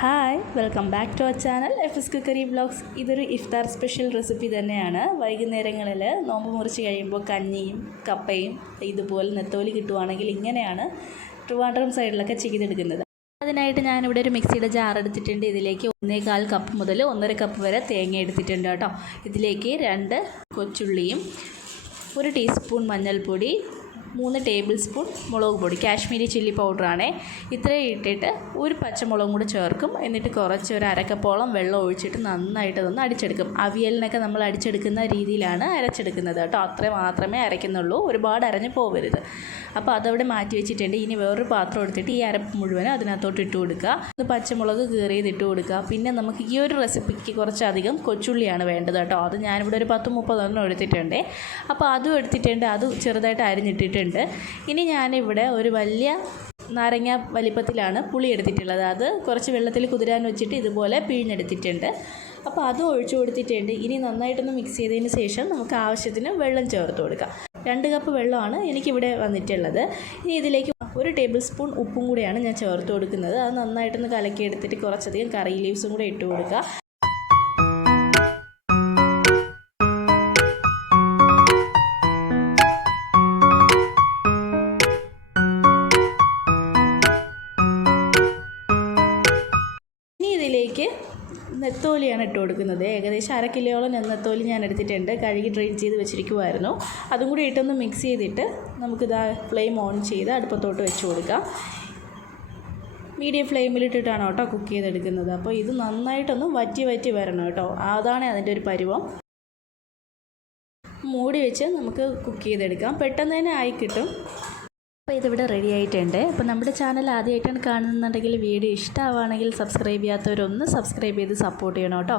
Hi welcome back to our channel fscookeryvlogs. ഇതൊരു ഇഫ്താർ special recipe തന്നെയാണ്. വൈകുന്നേരങ്ങളിൽ നോമ്പ് മുറിച്ച് കഴിയുമ്പോൾ കഞ്ഞിയും കപ്പയും ഇതുപോലെ നെത്തോലി കിട്ടുവാണെങ്കിൽ ഇങ്ങനെയാണ് ട്രിവാൻഡ്രം സൈഡിലൊക്കെ ചെയ്തെടുക്കുന്നത്. അതിനായിട്ട് ഞാനിവിടെ ഒരു മിക്സിയുടെ ജാർ എടുത്തിട്ടുണ്ട്. ഇതിലേക്ക് 1.25 കപ്പ് മുതൽ 1.5 കപ്പ് വരെ തേങ്ങ എടുത്തിട്ടുണ്ട് കേട്ടോ. ഇതിലേക്ക് 2 കൊച്ചുള്ളിയും 1 ടീസ്പൂൺ മഞ്ഞൾപ്പൊടി, 3 ടേബിൾ സ്പൂൺ മുളക് പൊടി, കാശ്മീരി ചില്ലി പൗഡറാണേ. ഇത്രയും ഇട്ടിട്ട് ഒരു പച്ചമുളകും കൂടി ചേർക്കും. എന്നിട്ട് കുറച്ച് ഒരു അരക്കപ്പോളം വെള്ളം ഒഴിച്ചിട്ട് നന്നായിട്ട് അതൊന്ന് അടിച്ചെടുക്കും. അവിയലിനൊക്കെ നമ്മൾ അടിച്ചെടുക്കുന്ന രീതിയിലാണ് അരച്ചെടുക്കുന്നത് കേട്ടോ. അത്രയും മാത്രമേ അരയ്ക്കുന്നുള്ളൂ, ഒരുപാട് അരഞ്ഞ് പോകരുത്. അപ്പോൾ അതവിടെ മാറ്റി വെച്ചിട്ടുണ്ട്. ഇനി വേറൊരു പാത്രം എടുത്തിട്ട് ഈ അരപ്പ് മുഴുവനും അതിനകത്തോട്ട് ഇട്ട് കൊടുക്കുക. ഒന്ന് പച്ചമുളക് കീറിയത് ഇട്ട് കൊടുക്കുക. പിന്നെ നമുക്ക് ഈ ഒരു റെസിപ്പിക്ക് കുറച്ചധികം കൊച്ചുള്ളിയാണ് വേണ്ടത് കേട്ടോ. അത് ഞാനിവിടെ ഒരു 10-30 എടുത്തിട്ടുണ്ട്. അപ്പോൾ അതും എടുത്തിട്ടുണ്ട്, അത് ചെറുതായിട്ട് അരിഞ്ഞിട്ടിട്ടുണ്ട്. ഇനി ഞാനിവിടെ ഒരു വലിയ നാരങ്ങ വലിപ്പത്തിലാണ് പുളി എടുത്തിട്ടുള്ളത്. അത് കുറച്ച് വെള്ളത്തിൽ കുതിരാൻ വെച്ചിട്ട് ഇതുപോലെ പിഴിഞ്ഞെടുത്തിട്ടുണ്ട്. അപ്പോൾ അതും ഒഴിച്ചു കൊടുത്തിട്ടുണ്ട്. ഇനി നന്നായിട്ടൊന്ന് മിക്സ് ചെയ്തതിന് ശേഷം നമുക്ക് ആവശ്യത്തിന് വെള്ളം ചേർത്ത് കൊടുക്കാം. 2 കപ്പ് വെള്ളമാണ് എനിക്കിവിടെ വന്നിട്ടുള്ളത്. ഇനി ഇതിലേക്ക് 1 ടേബിൾ സ്പൂൺ ഉപ്പും കൂടെയാണ് ഞാൻ ചേർത്ത് കൊടുക്കുന്നത്. അത് നന്നായിട്ടൊന്ന് കലക്കിയെടുത്തിട്ട് കുറച്ചധികം കറി ലീവ്സും കൂടെ ഇട്ട് കൊടുക്കുക. ഇതിലേക്ക് നെത്തോലിയാണ് ഇട്ട് കൊടുക്കുന്നത്. ഏകദേശം 1/2 കിലോയോളം നെത്തോലി ഞാൻ എടുത്തിട്ടുണ്ട്. കഴുകി ഡ്രെയിൻ ചെയ്ത് വെച്ചിരിക്കുമായിരുന്നു. അതും കൂടി ഇട്ടൊന്ന് മിക്സ് ചെയ്തിട്ട് നമുക്കിതാ ഫ്ലെയിം ഓൺ ചെയ്ത് അടുപ്പത്തോട്ട് വെച്ച് കൊടുക്കാം. മീഡിയം ഫ്ലെയിമിലിട്ടിട്ടാണ് കേട്ടോ കുക്ക് ചെയ്തെടുക്കുന്നത്. അപ്പോൾ ഇത് നന്നായിട്ടൊന്ന് വറ്റി വരണം കേട്ടോ. അതാണ് അതിൻ്റെ ഒരു പരുവം. മൂടി വെച്ച് നമുക്ക് കുക്ക് ചെയ്തെടുക്കാം. പെട്ടെന്ന് തന്നെ ആയി കിട്ടും. അപ്പോൾ ഇതിവിടെ റെഡി ആയിട്ടുണ്ട്. അപ്പോൾ നമ്മുടെ ചാനൽ ആദ്യമായിട്ടാണ് കാണുന്നുണ്ടെങ്കിൽ വീഡിയോ ഇഷ്ടമാവുകയാണെങ്കിൽ സബ്സ്ക്രൈബ് ചെയ്യാത്തവരൊന്ന് സബ്സ്ക്രൈബ് ചെയ്ത് സപ്പോർട്ട് ചെയ്യണം കേട്ടോ.